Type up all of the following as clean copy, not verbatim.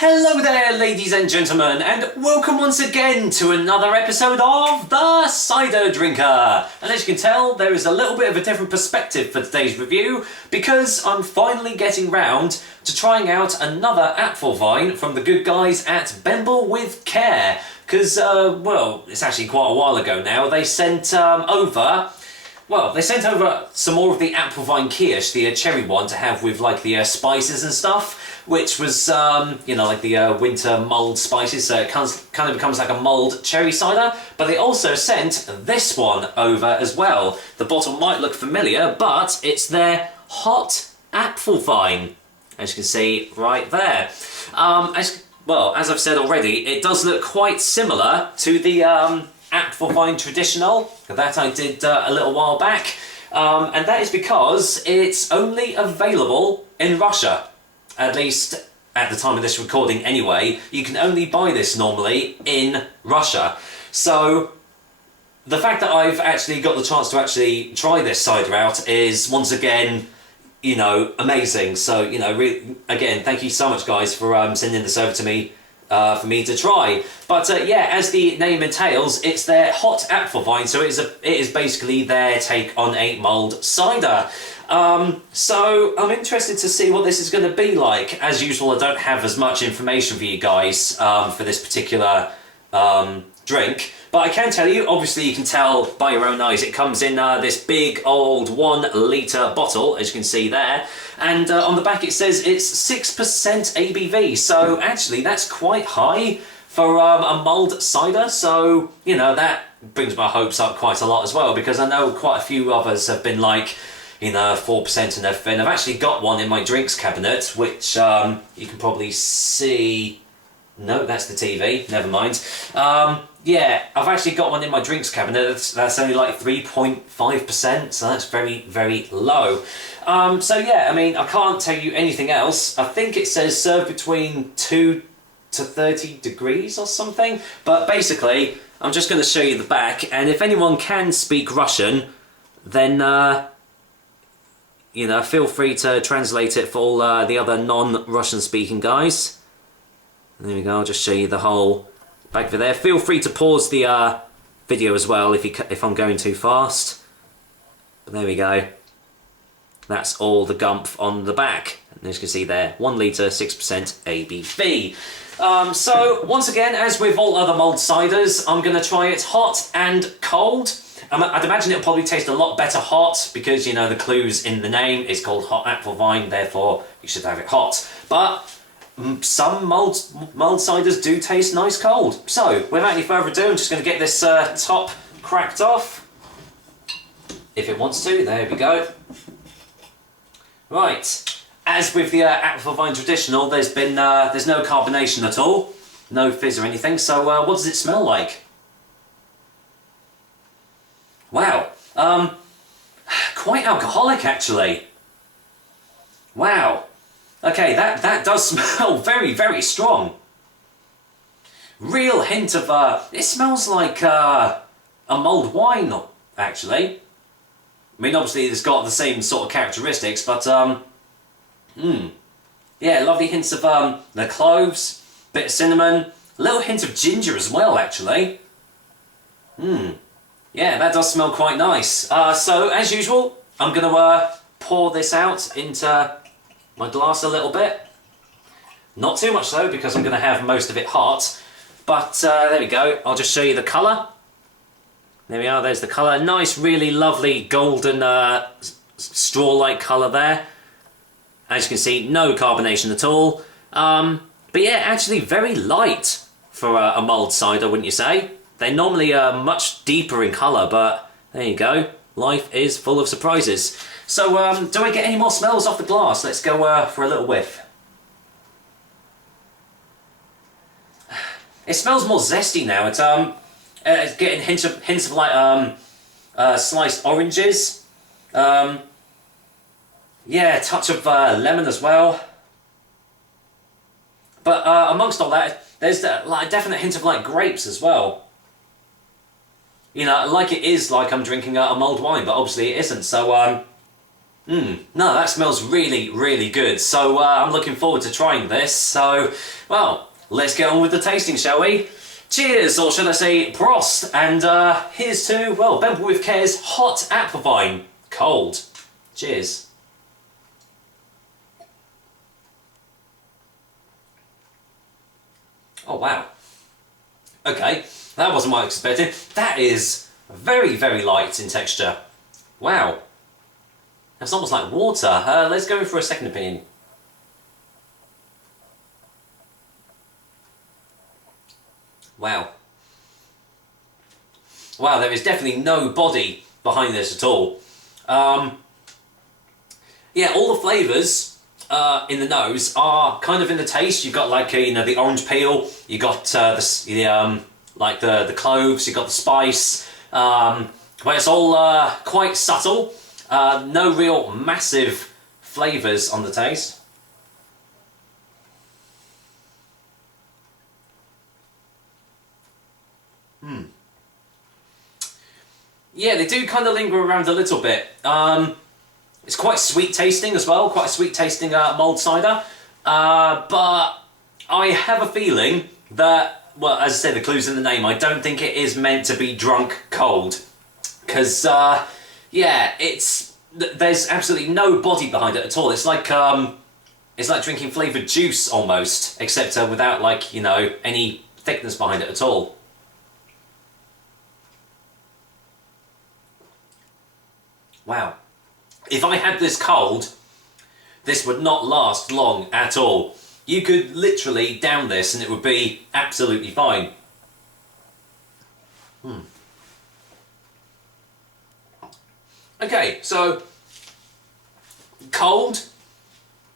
Hello there, ladies and gentlemen, and welcome once again to another episode of The Cider Drinker. And as you can tell, there is a little bit of a different perspective for today's review, because I'm finally getting round to trying out another Apfelwein from the good guys at Bembel-With-Care. Because, well, it's actually quite a while ago now, they sent over some more of the Apfelwein Kirsch, the cherry one, to have with like the spices and stuff, which was, you know, like the winter mulled spices, so it kind of becomes like a mulled cherry cider. But they also sent this one over as well. The bottle might look familiar, but it's their hot Apfelwein, as you can see right there. As I've said already, it does look quite similar to the Apfelwein Traditional that I did a little while back, and that is because it's only available in Russia, at least at the time of this recording anyway. You can only buy this normally in Russia. So the fact that I've actually got the chance to actually try this cider out is once again, you know, amazing. So, you know, again, thank you so much guys for sending this over to me for me to try. But yeah, as the name entails, it's their hot Apfelwein, so it is basically their take on a mulled cider. So I'm interested to see what this is going to be like. As usual, I don't have as much information for you guys for this particular drink, but I can tell you, obviously you can tell by your own eyes, it comes in this big old 1 litre bottle, as you can see there, and on the back it says it's 6% ABV, so actually that's quite high for a mulled cider. So, you know, that brings my hopes up quite a lot as well, because I know quite a few others have been like, you know, 4% and everything. I've actually got one in my drinks cabinet, which you can probably see. No, that's the TV, never mind. Yeah, I've actually got one in my drinks cabinet that's only like 3.5%, so that's very, very low. So yeah, I mean, I can't tell you anything else. I think it says served between 2 to 30 degrees or something, but basically, I'm just going to show you the back, and if anyone can speak Russian, then you know, feel free to translate it for all the other non-Russian speaking guys. There we go, I'll just show you the whole back of it there. Feel free to pause the video as well if I'm going too fast. But there we go. That's all the gumph on the back. And as you can see there, 1 litre, 6% ABV. So, once again, as with all other mulled ciders, I'm going to try it hot and cold. I'd imagine it'll probably taste a lot better hot, because, you know, the clue's in the name. It's called hot Apfelwein, therefore you should have it hot. But some mulled ciders do taste nice cold. So, without any further ado, I'm just going to get this top cracked off. If it wants to, there we go. Right, as with the Apfelwein Traditional, there's no carbonation at all. No fizz or anything, so what does it smell like? Wow, quite alcoholic actually. Wow. Okay, that does smell very, very strong. Real hint of, it smells like a mulled wine, actually. I mean, obviously it's got the same sort of characteristics, but, yeah, lovely hints of the cloves, bit of cinnamon, a little hint of ginger as well, actually. Yeah, that does smell quite nice. So, as usual, I'm going to pour this out into my glass a little bit. Not too much though, because I'm going to have most of it hot. But there we go. I'll just show you the colour. There we are, there's the colour. Nice, really lovely golden straw-like colour there. As you can see, no carbonation at all. But yeah, actually very light for a mulled cider, wouldn't you say? They're normally much deeper in colour, but there you go. Life is full of surprises. So, do I get any more smells off the glass? Let's go for a little whiff. It smells more zesty now. It's getting hints of like sliced oranges. Yeah, a touch of lemon as well. But amongst all that, there's like a definite hint of like grapes as well. You know, like it is like I'm drinking a mulled wine, but obviously it isn't. So, No, that smells really, really good. So I'm looking forward to trying this. So, well, let's get on with the tasting, shall we? Cheers, or should I say Prost. And here's to, well, Bembel-With-Care's hot Apfelwein. Cold. Cheers. Oh, wow. Okay, that wasn't what I expected. That is very, very light in texture. Wow. That's almost like water. Let's go in for a second opinion. Wow. Wow, there is definitely no body behind this at all. Yeah, all the flavours in the nose are kind of in the taste. You've got like you know, the orange peel. You got like the cloves. You got the spice. But it's all quite subtle. No real massive flavours on the taste. Yeah, they do kind of linger around a little bit. It's quite sweet tasting as well, quite a sweet tasting mulled cider. But I have a feeling that, well, as I said, the clue's in the name, I don't think it is meant to be drunk cold. Because, yeah, there's absolutely no body behind it at all. It's like drinking flavoured juice almost, except without, like, you know, any thickness behind it at all. Wow. If I had this cold, this would not last long at all. You could literally down this and it would be absolutely fine. Okay, so cold,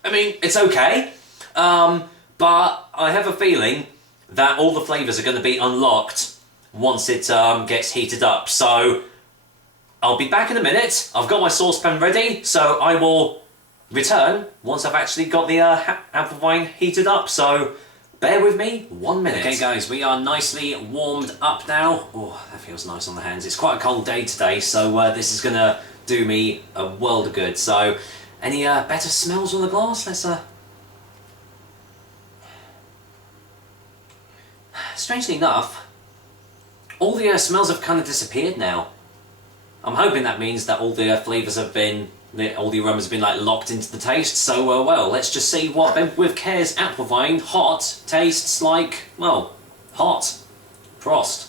I mean, it's okay, but I have a feeling that all the flavours are going to be unlocked once it gets heated up. So I'll be back in a minute. I've got my saucepan ready, so I will return once I've actually got the Apfelwein heated up. So bear with me 1 minute. Okay guys, we are nicely warmed up now. Oh, that feels nice on the hands. It's quite a cold day today, so this is going to do me a world of good. So any better smells on the glass? Let's strangely enough, all the smells have kind of disappeared now. I'm hoping that means that all the flavours have been, all the aromas have been like locked into the taste. So well, let's just see what Bembel-With-Care's Apfelwein hot tastes like. Well, hot. Prost.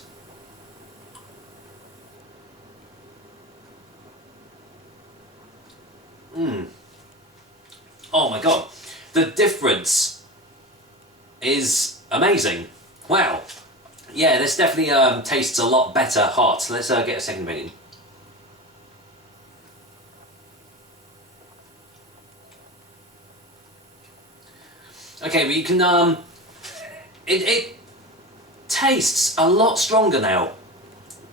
Oh my god, the difference is amazing. Wow. Yeah, this definitely tastes a lot better hot. Let's get a second opinion. Okay, but you can, it tastes a lot stronger now.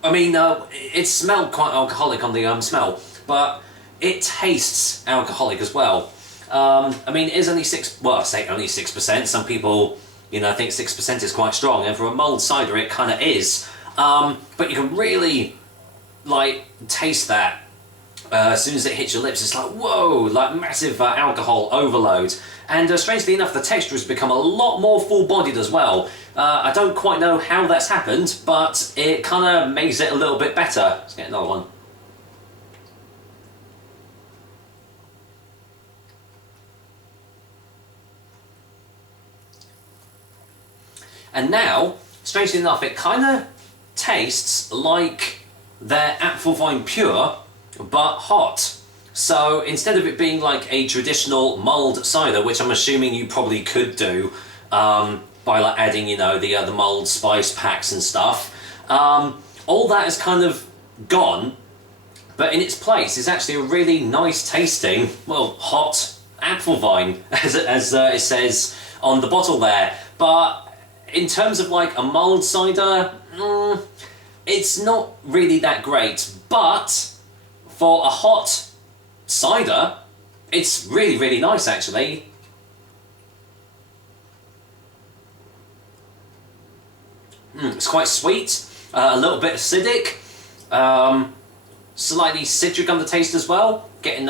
I mean, it smelled quite alcoholic on the smell, but it tastes alcoholic as well. I mean, it is only I say only 6%. Some people, you know, think 6% is quite strong, and for a mulled cider, it kind of is. But you can really, like, taste that. As soon as it hits your lips, it's like, whoa, like massive alcohol overload. And strangely enough, the texture has become a lot more full-bodied as well. I don't quite know how that's happened, but it kind of makes it a little bit better. Let's get another one. And now, strangely enough, it kind of tastes like their Apfelwein pure, but hot. So instead of it being like a traditional mulled cider, which I'm assuming you probably could do by like adding, you know, the mulled spice packs and stuff, all that is kind of gone. But in its place is actually a really nice tasting, well, hot Apfelwein, as it says on the bottle there. But in terms of like a mulled cider, it's not really that great. But for a hot cider, it's really, really nice actually. It's quite sweet, a little bit acidic, slightly citric on the taste as well. Getting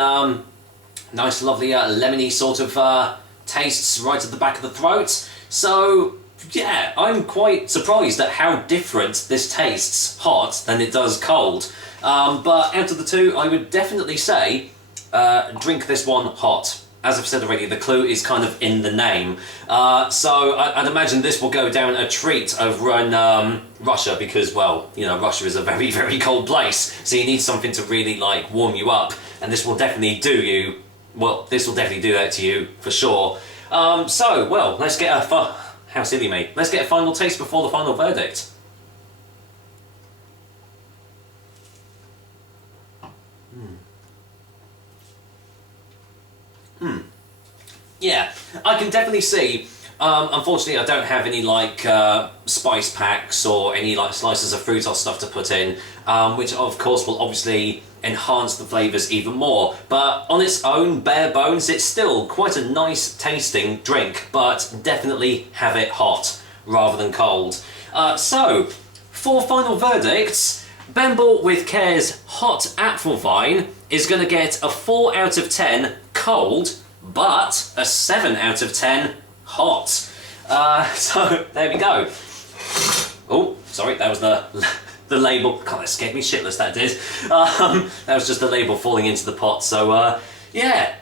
Nice, lovely, lemony sort of tastes right at the back of the throat. So, yeah, I'm quite surprised at how different this tastes hot than it does cold. But out of the two, I would definitely say drink this one hot. As I've said already, the clue is kind of in the name. So I'd imagine this will go down a treat over in Russia because, well, you know, Russia is a very, very cold place. So you need something to really, like, warm you up. And this will definitely do you. Well, this will definitely do that to you, for sure. So, well, let's get a... How silly me. Let's get a final taste before the final verdict. Yeah, I can definitely see. Unfortunately, I don't have any like spice packs or any like slices of fruit or stuff to put in, which of course will obviously enhance the flavours even more. But on its own, bare bones, it's still quite a nice tasting drink, but definitely have it hot rather than cold. So, for final verdicts, Bembel-With-Care's hot Apfelwein is going to get a 4 out of 10 cold, but a 7 out of 10 hot. So there we go. Oh, sorry, that was the label. God, that scared me shitless, that did. That was just the label falling into the pot. So yeah,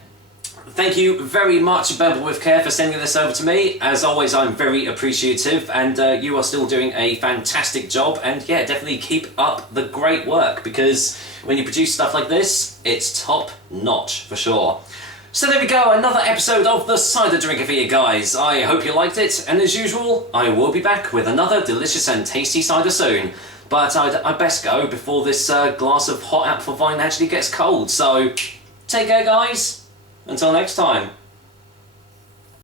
thank you very much, Bembel-With-Care, for sending this over to me. As always, I'm very appreciative, and you are still doing a fantastic job. And yeah, definitely keep up the great work, because when you produce stuff like this, it's top notch for sure. So there we go, another episode of the Cider Drinker for you guys. I hope you liked it, and as usual, I will be back with another delicious and tasty cider soon. But I'd best go before this glass of hot Apfelwein actually gets cold. So, take care guys, until next time.